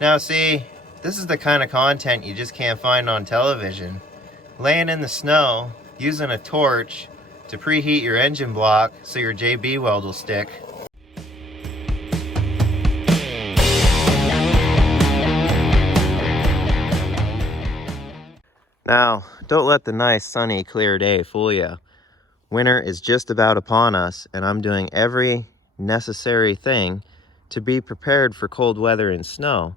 Now see, this is the kind of content you just can't find on television. Laying in the snow, using a torch to preheat your engine block so your JB weld will stick. Now, don't let the nice, sunny, clear day fool you. Winter is just about upon us, and I'm doing every necessary thing to be prepared for cold weather and snow.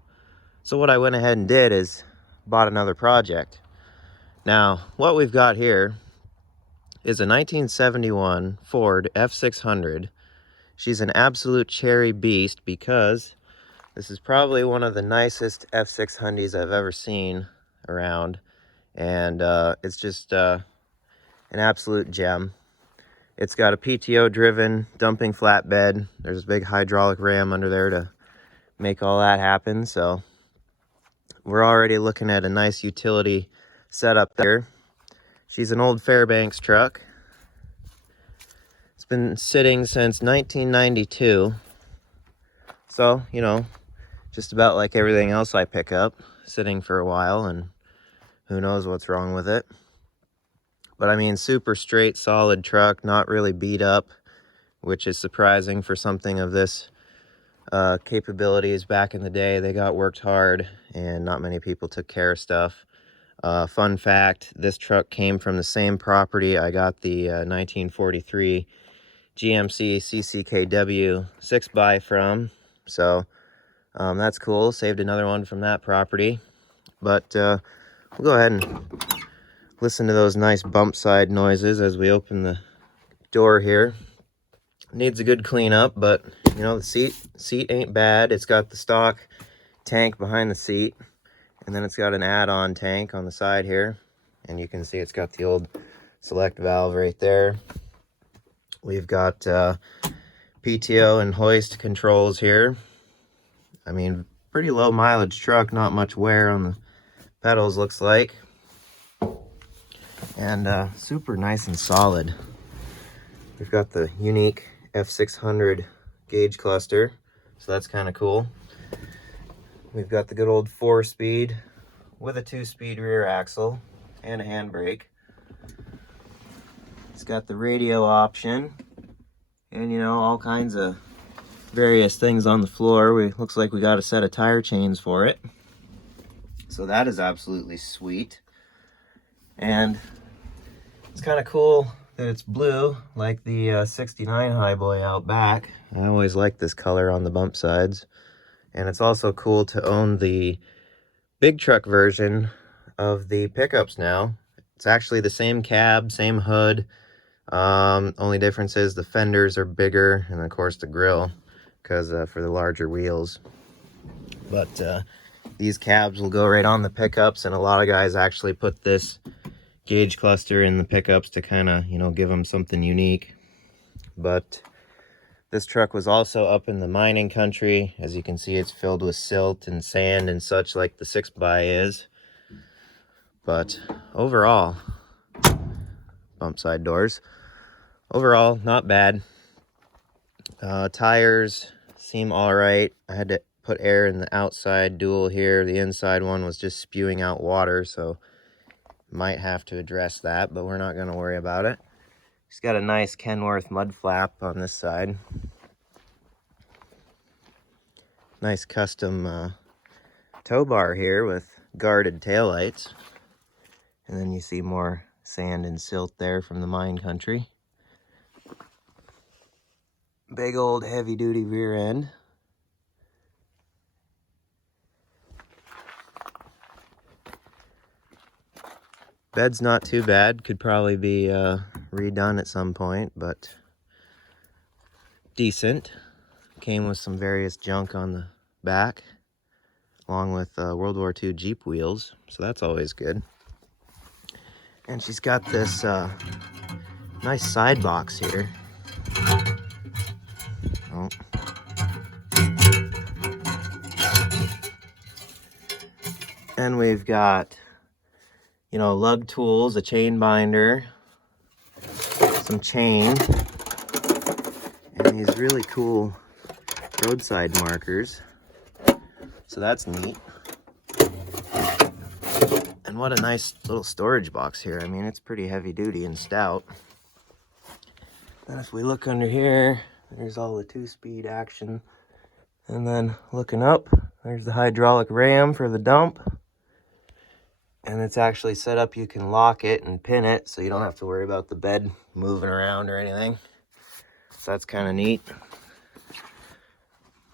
So what I went ahead and did is bought another project. Now, what we've got here is a 1971 Ford F600. She's an absolute cherry beast because this is probably one of the nicest F600s I've ever seen around. And it's just an absolute gem. It's got a PTO driven dumping flatbed. There's a big hydraulic ram under there to make all that happen. So we're already looking at a nice utility setup there. She's an old Fairbanks truck. It's been sitting since 1992. So, you know, just about like everything else I pick up, sitting for a while, and who knows what's wrong with it. But I mean, super straight, solid truck, not really beat up, which is surprising for something of this capabilities. Back in the day, they got worked hard and not many people took care of stuff. Fun fact, this truck came from the same property I got the 1943 GMC CCKW 6x from. So that's cool. Saved another one from that property. But we'll go ahead and listen to those nice bump side noises as we open the door here. Needs a good cleanup, but you know, the seat ain't bad. It's got the stock tank behind the seat, and then it's got an add-on tank on the side here, and you can see it's got the old select valve right there. We've got PTO and hoist controls here. I mean, pretty low mileage truck, not much wear on the pedals looks like, and super nice and solid. We've got the unique F600 gauge cluster, so that's kind of cool. We've got the good old 4-speed with a 2-speed rear axle and a handbrake. It's got the radio option, and you know, all kinds of various things on the floor. Looks like we got a set of tire chains for it, so that is absolutely sweet. And it's kind of cool that it's blue like the 69 Highboy out back. I always like this color on the bump sides. And it's also cool to own the big truck version of the pickups now. It's actually the same cab, same hood. Only difference is the fenders are bigger, and of course the grille, because for the larger wheels. But these cabs will go right on the pickups, and a lot of guys actually put this gauge cluster in the pickups to kind of, you know, give them something unique. But this truck was also up in the mining country. As you can see, it's filled with silt and sand and such like the 6x is. But overall, bump side doors, overall not bad. Tires seem all right. I had to put air in the outside dual here. The inside one was just spewing out water, so might have to address that, but we're not going to worry about it. It's got a nice Kenworth mud flap on this side. Nice custom tow bar here with guarded taillights. And then you see more sand and silt there from the mine country. Big old heavy duty rear end. Bed's not too bad. Could probably be redone at some point, but decent. Came with some various junk on the back, along with World War II Jeep wheels, so that's always good. And she's got this nice side box here. Oh. And we've got, you know, lug tools, a chain binder, some chain, and these really cool roadside markers. So that's neat. And what a nice little storage box here. I mean, it's pretty heavy duty and stout. Then if we look under here, there's all the 2-speed action. And then looking up, there's the hydraulic ram for the dump. And it's actually set up, you can lock it and pin it, so you don't have to worry about the bed moving around or anything. So that's kind of neat.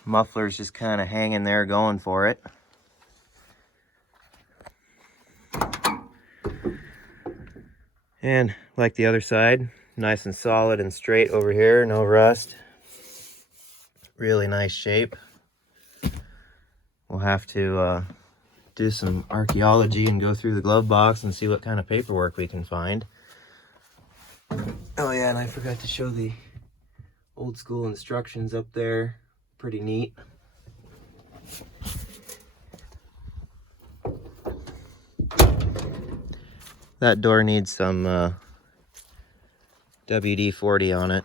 Muffler's just kind of hanging there going for it. And like the other side, nice and solid and straight over here, no rust. Really nice shape. We'll have to do some archaeology and go through the glove box and see what kind of paperwork we can find. Oh yeah, and I forgot to show the old school instructions up there. Pretty neat. That door needs some WD-40 on it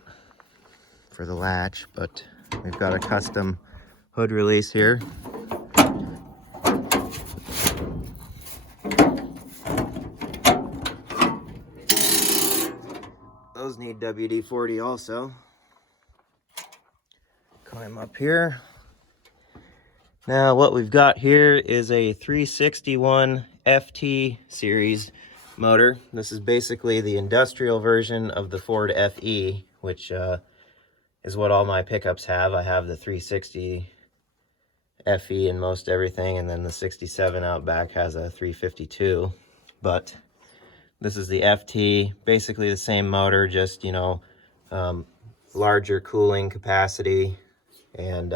for the latch, but we've got a custom hood release here. Those need WD-40 also. Climb up here. Now what we've got here is a 361 FT series motor. This is basically the industrial version of the Ford FE, which is what all my pickups have. I have the 360 FE in most everything, and then the 67 Outback has a 352. But this is the FT, basically the same motor, just, you know, larger cooling capacity and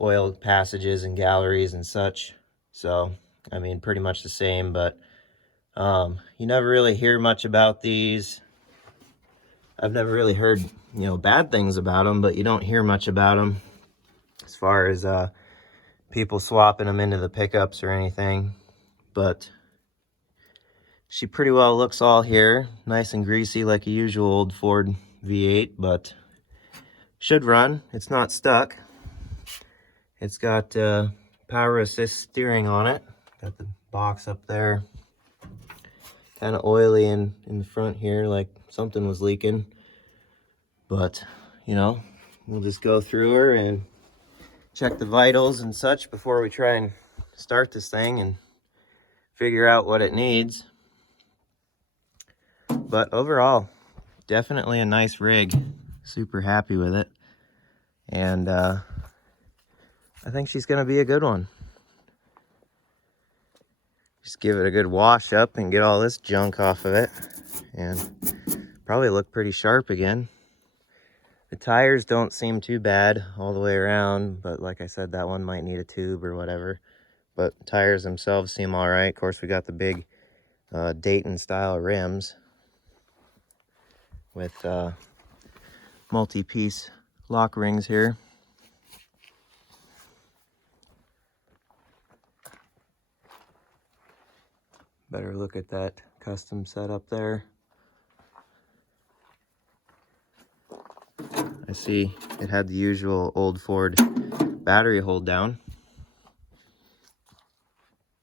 oil passages and galleries and such. So, I mean, pretty much the same, but you never really hear much about these. I've never really heard, you know, bad things about them, but you don't hear much about them as far as people swapping them into the pickups or anything. But she pretty well looks all here, nice and greasy like a usual old Ford V8, but should run. It's not stuck. It's got power assist steering on it. Got the box up there. Kind of oily in the front here, like something was leaking. But, you know, we'll just go through her and check the vitals and such before we try and start this thing and figure out what it needs. But overall, definitely a nice rig. Super happy with it. And I think she's going to be a good one. Just give it a good wash up and get all this junk off of it. And probably look pretty sharp again. The tires don't seem too bad all the way around, but like I said, that one might need a tube or whatever. But tires themselves seem all right. Of course, we got the big Dayton style rims with multi-piece lock rings here. Better look at that custom setup there. I see it had the usual old Ford battery hold down.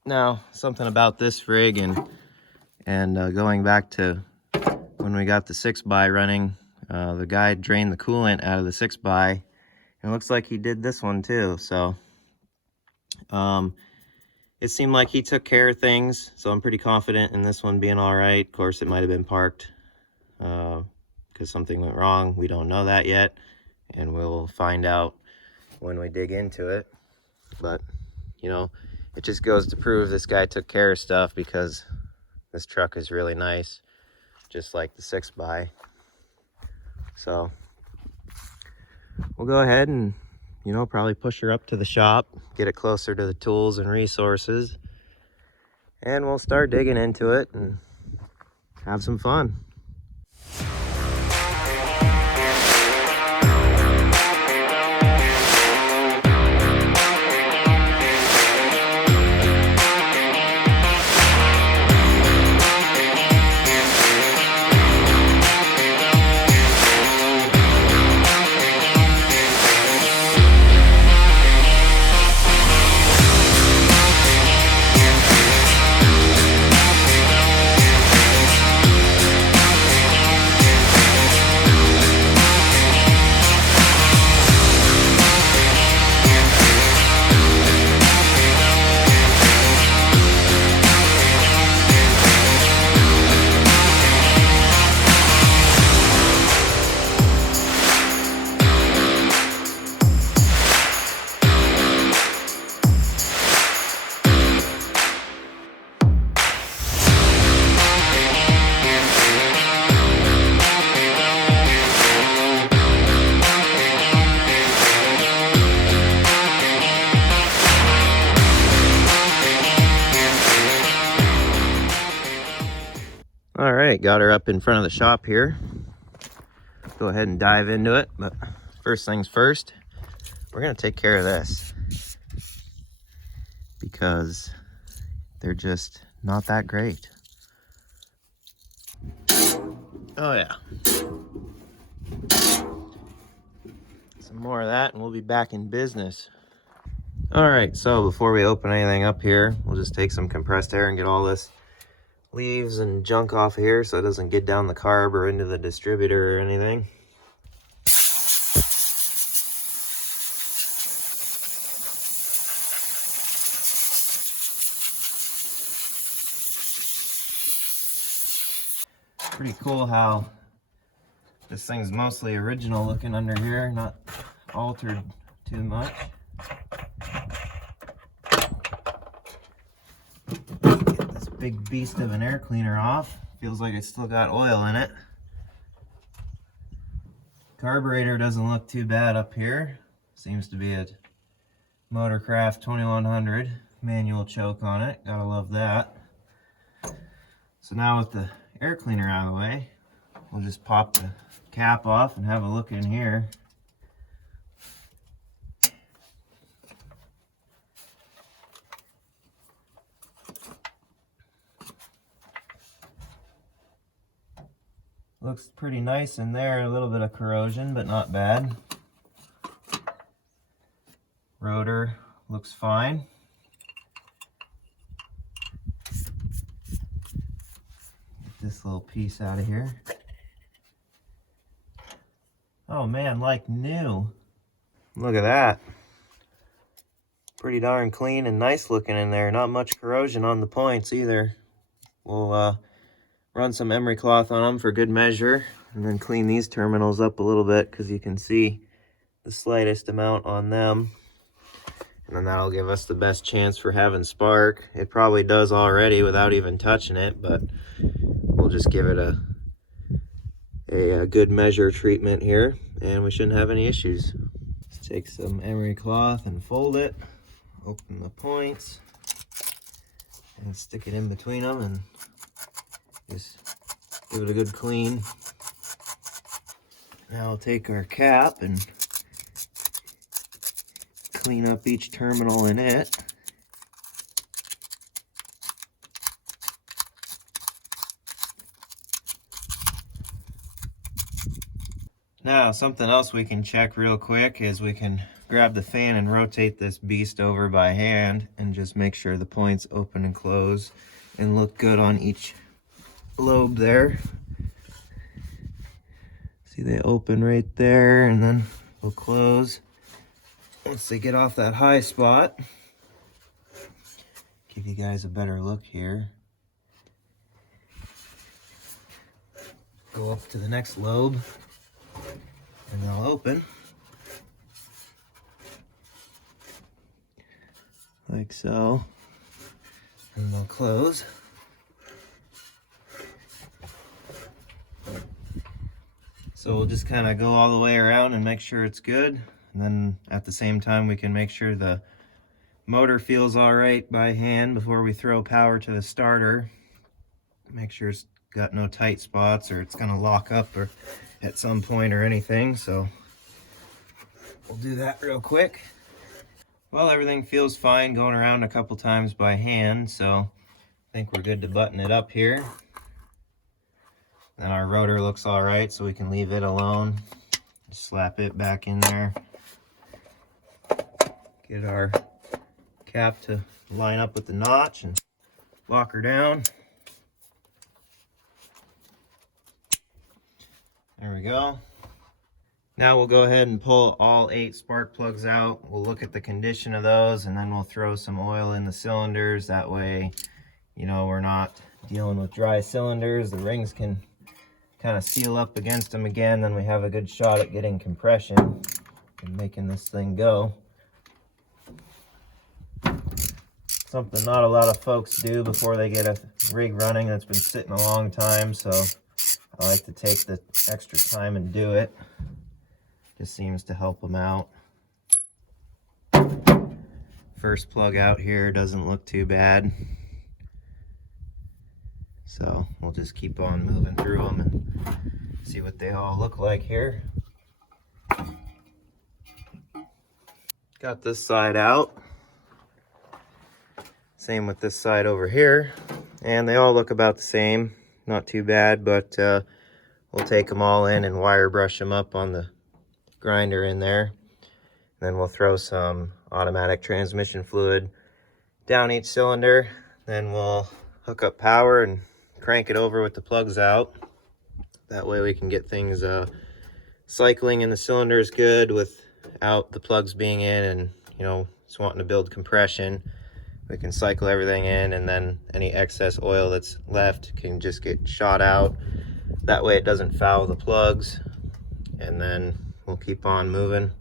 Now, something about this rig and going back to when we got the 6x running, the guy drained the coolant out of the 6x, and it looks like he did this one too. So it seemed like he took care of things, so I'm pretty confident in this one being all right. Of course, it might have been parked because something went wrong. We don't know that yet, and we'll find out when we dig into it. But, you know, it just goes to prove this guy took care of stuff, because this truck is really nice, just like the 6x. So we'll go ahead and, you know, probably push her up to the shop, get it closer to the tools and resources, and we'll start digging into it and have some fun. right, got her up in front of the shop here. Go ahead and dive into it, but first things first, we're gonna take care of this because they're just not that great. Oh yeah. Some more of that and we'll be back in business. All right, so before we open anything up here, we'll just take some compressed air and get all this leaves and junk off here so it doesn't get down the carb or into the distributor or anything. Pretty cool how this thing's mostly original looking under here, not altered too much. Get this big beast of an air cleaner off. Feels like it's still got oil in it. Carburetor doesn't look too bad up here. Seems to be a Motorcraft 2100 manual choke on it. Gotta love that. So now with the air cleaner out of the way, we'll just pop the cap off and have a look in here. Looks pretty nice in there, a little bit of corrosion, but not bad. Rotor looks fine. Get this little piece out of here. Oh man, like new. Look at that. Pretty darn clean and nice looking in there. Not much corrosion on the points either. We'll run some emery cloth on them for good measure and then clean these terminals up a little bit because you can see the slightest amount on them. And then that'll give us the best chance for having spark. It probably does already without even touching it, but we'll just give it a good measure treatment here and we shouldn't have any issues. Let's take some emery cloth and fold it, open the points, and stick it in between them and just give it a good clean. Now we'll take our cap and clean up each terminal in it. Now, something else we can check real quick is we can grab the fan and rotate this beast over by hand and just make sure the points open and close and look good on each lobe there. See, they open right there and then we'll close once they get off that high spot. Give you guys a better look here. Go up to the next lobe and they'll open like so, and they'll close. So we'll just kind of go all the way around and make sure it's good, and then at the same time we can make sure the motor feels all right by hand before we throw power to the starter. Make sure it's got no tight spots or it's going to lock up or at some point or anything, so we'll do that real quick. Well, everything feels fine going around a couple times by hand, so I think we're good to button it up here. Then our rotor looks all right, so we can leave it alone. Just slap it back in there. Get our cap to line up with the notch and lock her down. There we go. Now we'll go ahead and pull all 8 spark plugs out. We'll look at the condition of those and then we'll throw some oil in the cylinders. That way, you know, we're not dealing with dry cylinders. The rings can kind of seal up against them again. Then we have a good shot at getting compression and making this thing go. Something not a lot of folks do before they get a rig running that's been sitting a long time, so I like to take the extra time and do it. Just seems to help them out. First plug out here doesn't look too bad. So we'll just keep on moving through them and see what they all look like here. Got this side out. Same with this side over here. And they all look about the same. Not too bad, but we'll take them all in and wire brush them up on the grinder in there. Then we'll throw some automatic transmission fluid down each cylinder. Then we'll hook up power and crank it over with the plugs out. That way we can get things cycling in the cylinders good without the plugs being in and, you know, just wanting to build compression. We can cycle everything in, and then any excess oil that's left can just get shot out. That way it doesn't foul the plugs, and then we'll keep on moving,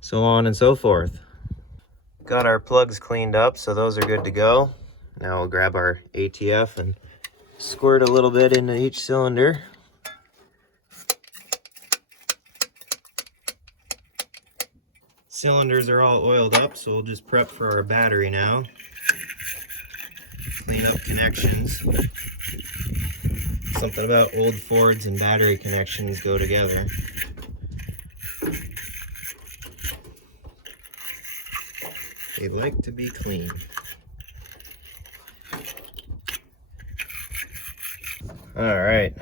so on and so forth. Got our plugs cleaned up, so those are good to go. Now we'll grab our ATF and squirt a little bit into each cylinder. Cylinders are all oiled up, so we'll just prep for our battery now. Clean up connections. Something about old Fords and battery connections go together. They like to be clean. All right.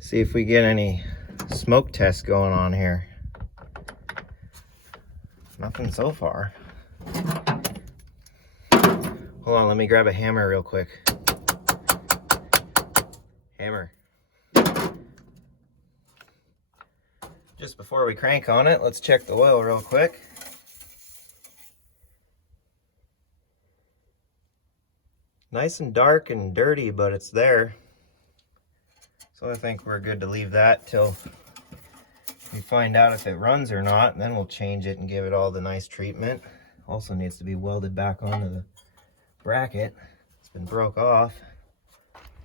See if we get any smoke tests going on here. Nothing so far. Hold on, let me grab a hammer real quick. Hammer. Just before we crank on it, let's check the oil real quick. Nice and dark and dirty, but it's there. So I think we're good to leave that till we find out if it runs or not, and then we'll change it and give it all the nice treatment. Also needs to be welded back onto the bracket. It's been broke off.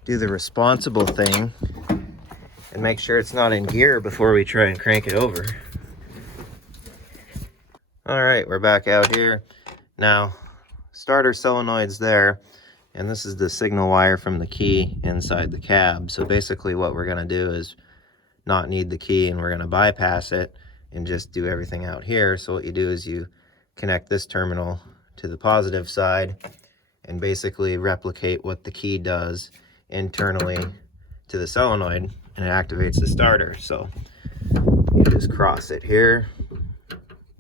Do the responsible thing and make sure it's not in gear before we try and crank it over. All right, we're back out here. Now, starter solenoid's there, and this is the signal wire from the key inside the cab. So basically what we're gonna do is not need the key, and we're gonna bypass it and just do everything out here. So what you do is you connect this terminal to the positive side and basically replicate what the key does internally to the solenoid, and it activates the starter. So you just cross it here,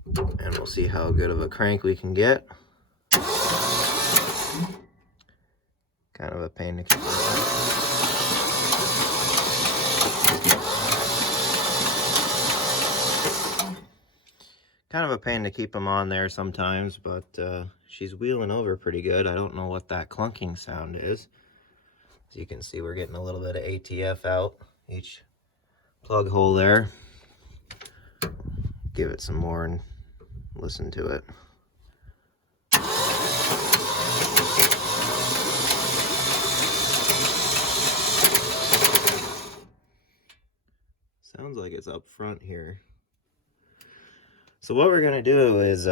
and we'll see how good of a crank we can get. Kind of a pain to keep them on there sometimes, but she's wheeling over pretty good. I don't know what that clunking sound is. As you can see, we're getting a little bit of ATF out each plug hole there. Give it some more and listen to it. Sounds like it's up front here. So what we're gonna do is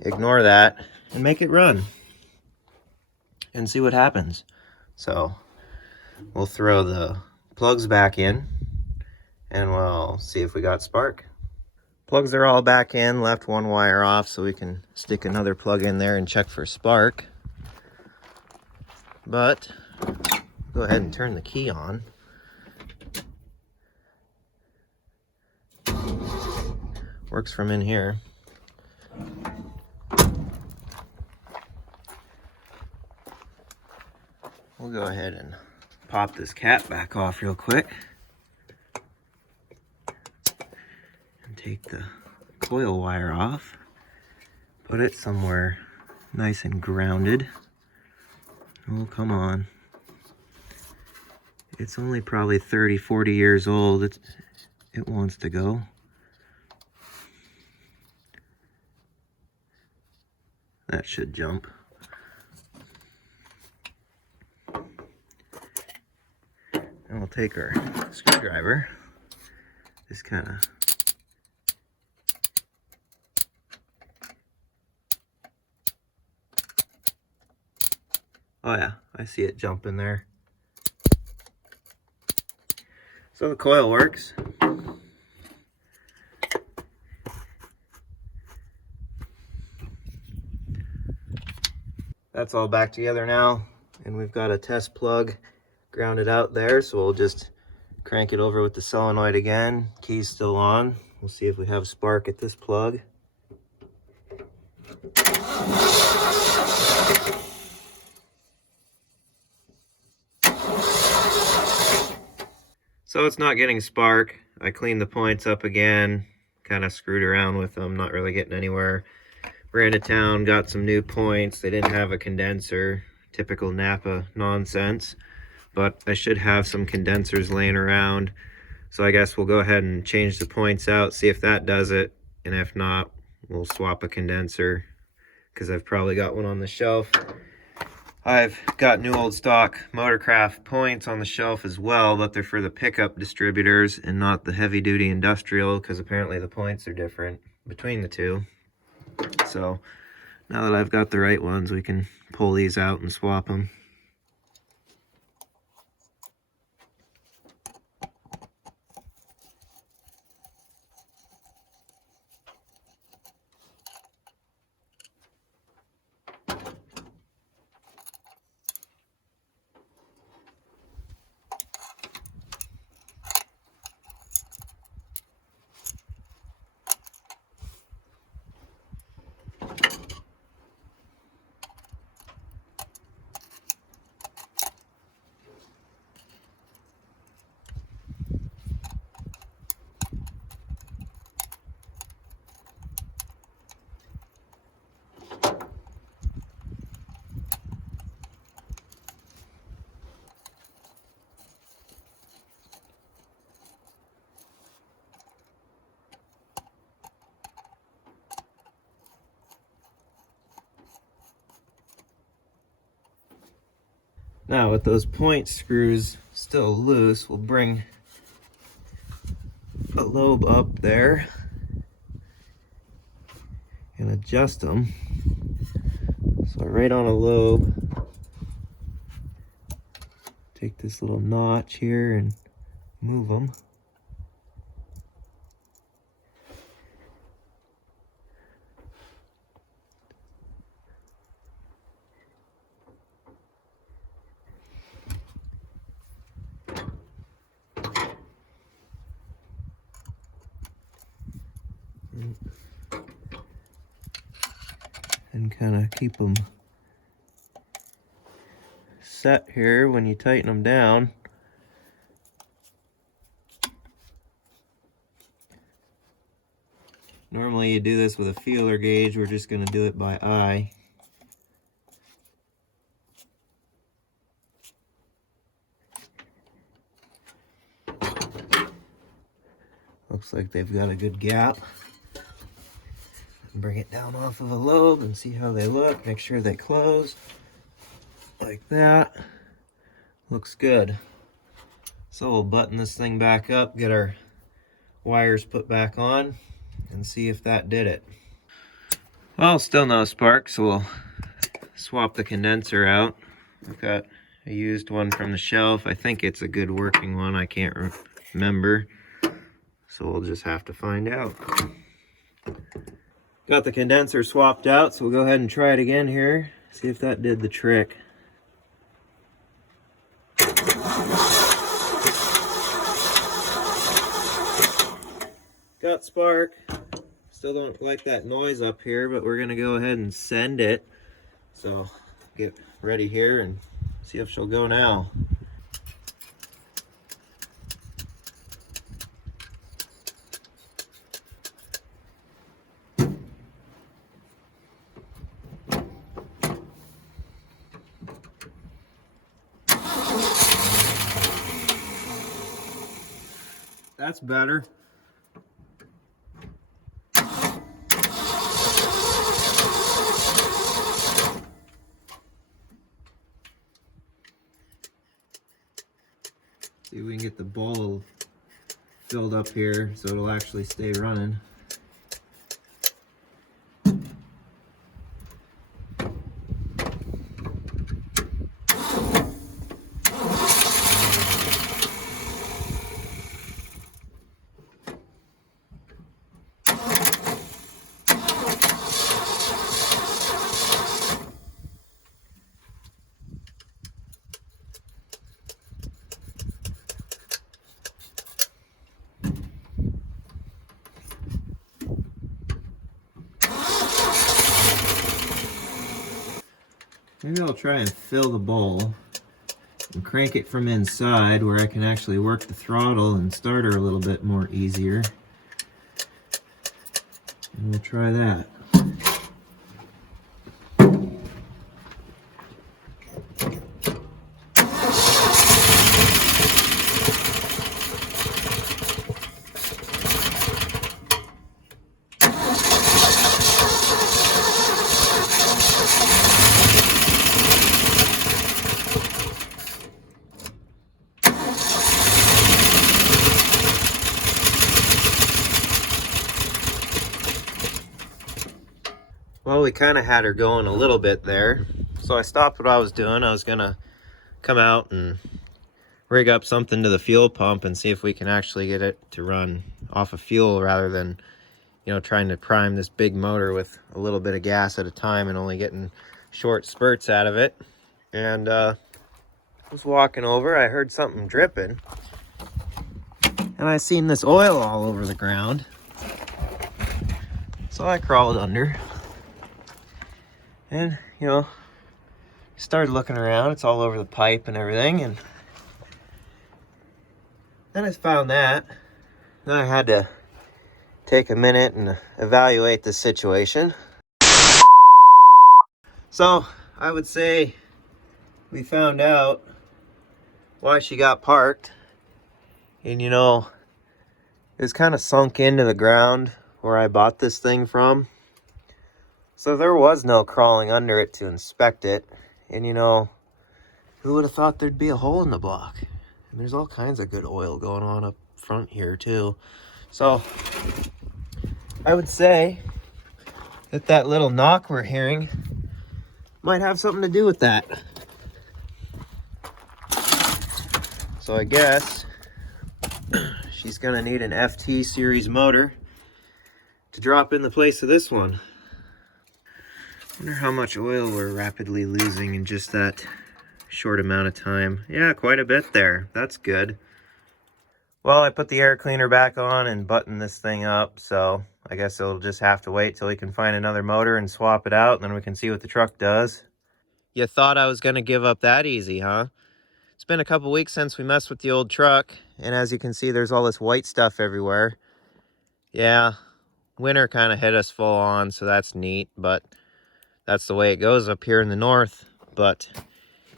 ignore that and make it run and see what happens. So we'll throw the plugs back in and we'll see if we got spark. Plugs are all back in, left one wire off so we can stick another plug in there and check for spark. But go ahead and turn the key on. Works from in here. We'll go ahead and pop this cap back off real quick and take the coil wire off. Put it somewhere nice and grounded. Oh, come on. It's only probably 30, 40 years old. It wants to go. That should jump. And we'll take our screwdriver, just kind of oh yeah, I see it jumping there. So the coil works. That's all back together now, and we've got a test plug grounded out there, so we'll just crank it over with the solenoid again. Key's still on. We'll see if we have spark at this plug. So it's not getting spark. I cleaned the points up again, kind of screwed around with them, not really getting anywhere. Ran to town, got some new points. They didn't have a condenser, typical Napa nonsense, but I should have some condensers laying around. So I guess we'll go ahead and change the points out, see if that does it, and if not, we'll swap a condenser, because I've probably got one on the shelf. I've got new old stock Motorcraft points on the shelf as well, but they're for the pickup distributors and not the heavy duty industrial, because apparently the points are different between the two. So now that I've got the right ones, we can pull these out and swap them. Now with those point screws still loose, we'll bring a lobe up there and adjust them. So right on a lobe, take this little notch here and move them. And kind of keep them set here when you tighten them down. Normally you do this with a feeler gauge. We're just going to do it by eye. Looks like they've got a good gap. Bring it down off of a lobe and see how they look. Make sure they close like that. Looks good. So we'll button this thing back up, get our wires put back on, and see if that did it. Well, still no spark, so we'll swap the condenser out. I've got a used one from the shelf. I think it's a good working one. I can't remember. So we'll just have to find out. Got the condenser swapped out, so we'll go ahead and try it again here. See if that did the trick. Got spark. Still don't like that noise up here, but we're gonna go ahead and send it. So get ready here and see if she'll go now. That's better. See if we can get the bowl filled up here so it'll actually stay running. Maybe I'll try and fill the bowl and crank it from inside where I can actually work the throttle and starter a little bit more easier. And we'll try that. Well, we kind of had her going a little bit there, so I stopped what I was doing. I was gonna come out and rig up something to the fuel pump and see if we can actually get it to run off of fuel rather than, you know, trying to prime this big motor with a little bit of gas at a time and only getting short spurts out of it. And I was walking over, I heard something dripping, and I seen this oil all over the ground. So I crawled under and, you know, started looking around. It's all over the pipe and everything, and then I found that. Then I had to take a minute and evaluate the situation. So I would say we found out why she got parked. And you know, it was kind of sunk into the ground where I bought this thing from. So there was no crawling under it to inspect it. And you know, who would have thought there'd be a hole in the block? And there's all kinds of good oil going on up front here too. So I would say that that little knock we're hearing might have something to do with that. So I guess she's gonna need an FT series motor to drop in the place of this one. Wonder how much oil we're rapidly losing in just that short amount of time. Yeah, quite a bit there. That's good. Well, I put the air cleaner back on and buttoned this thing up, so I guess it'll just have to wait till we can find another motor and swap it out, and then we can see what the truck does. You thought I was gonna give up that easy, huh? It's been a couple weeks since we messed with the old truck, and as you can see, there's all this white stuff everywhere. Yeah, winter kind of hit us full on, so that's neat, but that's the way it goes up here in the north. But,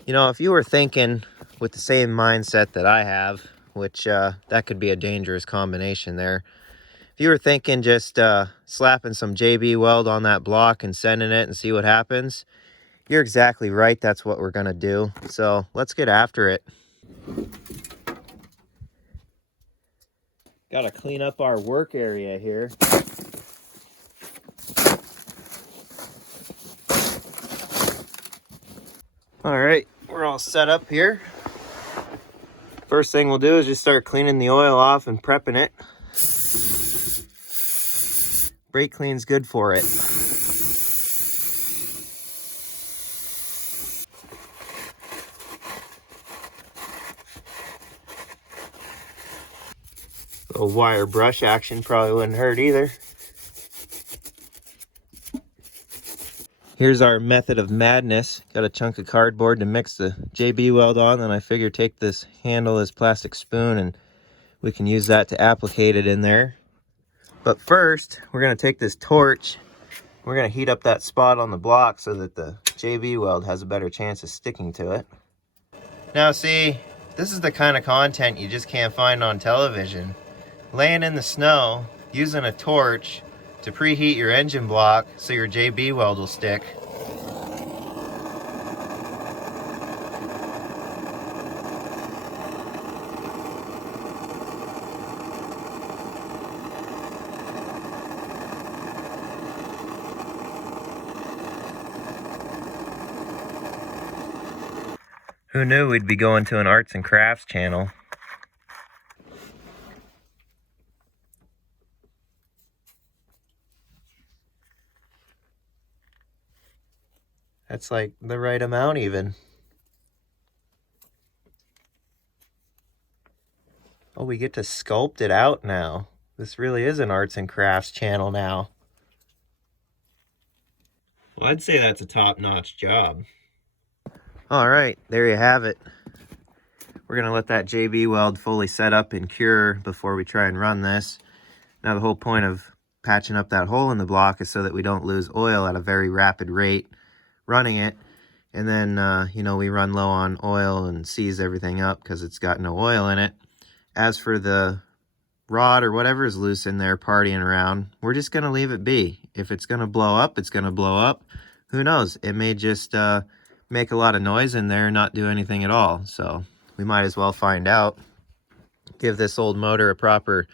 you know, if you were thinking with the same mindset that I have, which that could be a dangerous combination there. If you were thinking just slapping some JB weld on that block and sending it and see what happens, you're exactly right. That's what we're going to do. So let's get after it. Got to clean up our work area here. All right, we're all set up here. First thing we'll do is just start cleaning the oil off and prepping it. Brake clean's good for it. A little wire brush action probably wouldn't hurt either. Here's our method of madness. Got a chunk of cardboard to mix the JB weld on, and I figure take this handle, this plastic spoon, and we can use that to applicate it in there. But first, we're gonna take this torch. We're gonna heat up that spot on the block so that the JB weld has a better chance of sticking to it. Now see, this is the kind of content you just can't find on television. Laying in the snow, using a torch to preheat your engine block so your JB weld will stick. Who knew we'd be going to an arts and crafts channel? That's like the right amount even. Oh, we get to sculpt it out now. This really is an arts and crafts channel now. Well, I'd say that's a top-notch job. All right, there you have it. We're gonna let that JB weld fully set up and cure before we try and run this. Now the whole point of patching up that hole in the block is so that we don't lose oil at a very rapid rate running it. And then, you know, we run low on oil and seize everything up because it's got no oil in it. As for the rod or whatever is loose in there partying around, we're just going to leave it be. If it's going to blow up, it's going to blow up. Who knows? It may just make a lot of noise in there and not do anything at all. So we might as well find out. Give this old motor a proper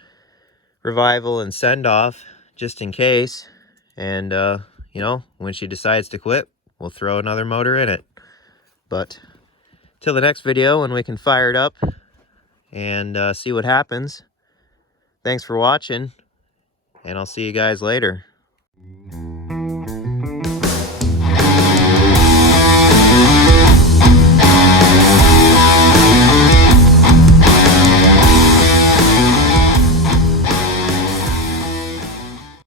revival and send off just in case. And, you know, when she decides to quit, we'll throw another motor in it. But till the next video when we can fire it up and see what happens. Thanks for watching, and I'll see you guys later.